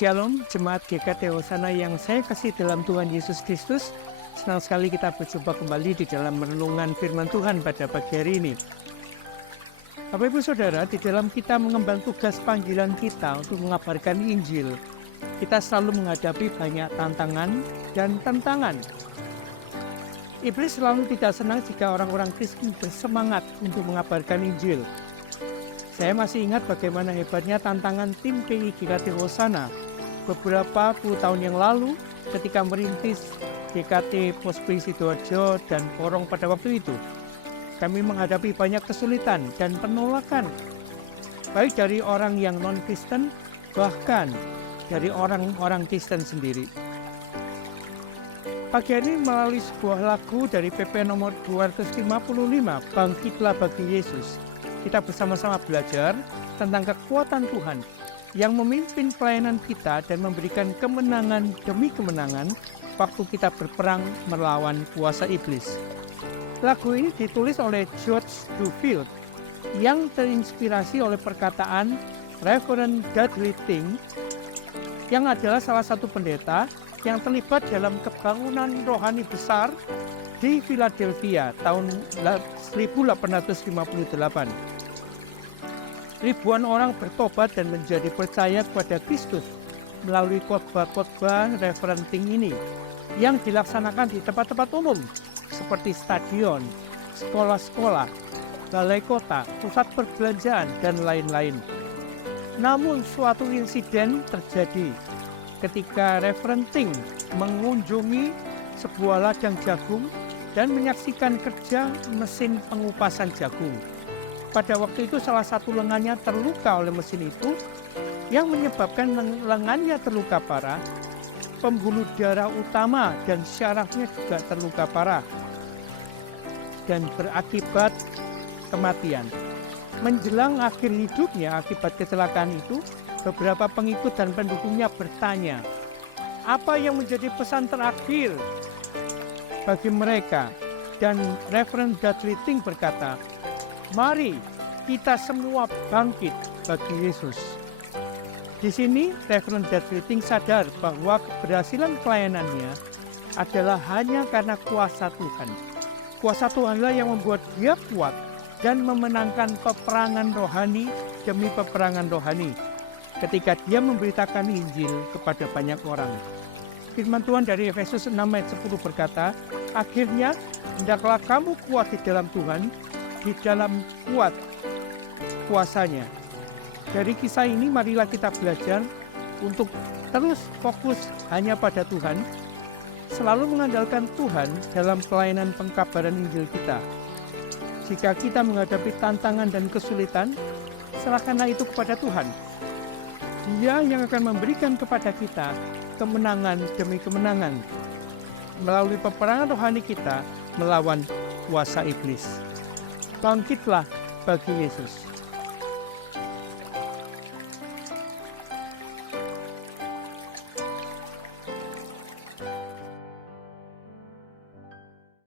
Shalom, Jemaat GKT Hosana yang saya kasih dalam Tuhan Yesus Kristus. Senang sekali kita berjumpa kembali di dalam renungan firman Tuhan pada pagi hari ini. Bapak Ibu Saudara, di dalam kita mengemban tugas panggilan kita untuk mengabarkan Injil, kita selalu menghadapi banyak tantangan dan tentangan. Iblis selalu tidak senang jika orang-orang Kristen bersemangat untuk mengabarkan Injil. Saya masih ingat bagaimana hebatnya tantangan tim PI GKT Hosana beberapa puluh tahun yang lalu ketika merintis GKT Pospri Sidoarjo dan Porong pada waktu itu. Kami menghadapi banyak kesulitan dan penolakan, baik dari orang yang non-Kristen, bahkan dari orang-orang Kristen sendiri. Pagi ini melalui sebuah lagu dari PP nomor 255, Bangkitlah Bagi Yesus, kita bersama-sama belajar tentang kekuatan Tuhan yang memimpin pelayanan kita dan memberikan kemenangan demi kemenangan waktu kita berperang melawan kuasa iblis. Lagu ini ditulis oleh George Duffield yang terinspirasi oleh perkataan Reverend Dudley Ting yang adalah salah satu pendeta yang terlibat dalam kebangunan rohani besar di Philadelphia tahun 1858. Ribuan orang bertobat dan menjadi percaya kepada Kristus melalui khotbah-khotbah Reverend Ting ini yang dilaksanakan di tempat-tempat umum seperti stadion, sekolah-sekolah, balai kota, pusat perbelanjaan, dan lain-lain. Namun suatu insiden terjadi ketika Reverend Ting mengunjungi sebuah ladang jagung dan menyaksikan kerja mesin pengupasan jagung. Pada waktu itu salah satu lengannya terluka oleh mesin itu yang menyebabkan lengannya terluka parah, pembuluh darah utama dan syarafnya juga terluka parah dan berakibat kematian. Menjelang akhir hidupnya akibat kecelakaan itu, beberapa pengikut dan pendukungnya bertanya, apa yang menjadi pesan terakhir bagi mereka? Dan Reverend Dudley Ting berkata, mari kita semua bangkit bagi Yesus. Di sini Reverend Dudley Ting sadar bahwa keberhasilan pelayanannya adalah hanya karena kuasa Tuhan. Kuasa Tuhanlah yang membuat dia kuat dan memenangkan peperangan rohani demi peperangan rohani ketika dia memberitakan Injil kepada banyak orang. Firman Tuhan dari Efesus 6 ayat 10 berkata, akhirnya hendaklah kamu kuat di dalam Tuhan, di dalam kuat kuasanya. Dari kisah ini marilah kita belajar untuk terus fokus hanya pada Tuhan, selalu mengandalkan Tuhan dalam pelayanan pengkabaran Injil kita. Jika kita menghadapi tantangan dan kesulitan, serahkanlah itu kepada Tuhan. Dia yang akan memberikan kepada kita kemenangan demi kemenangan melalui peperangan rohani kita melawan kuasa iblis. Bangkitlah bagi Yesus.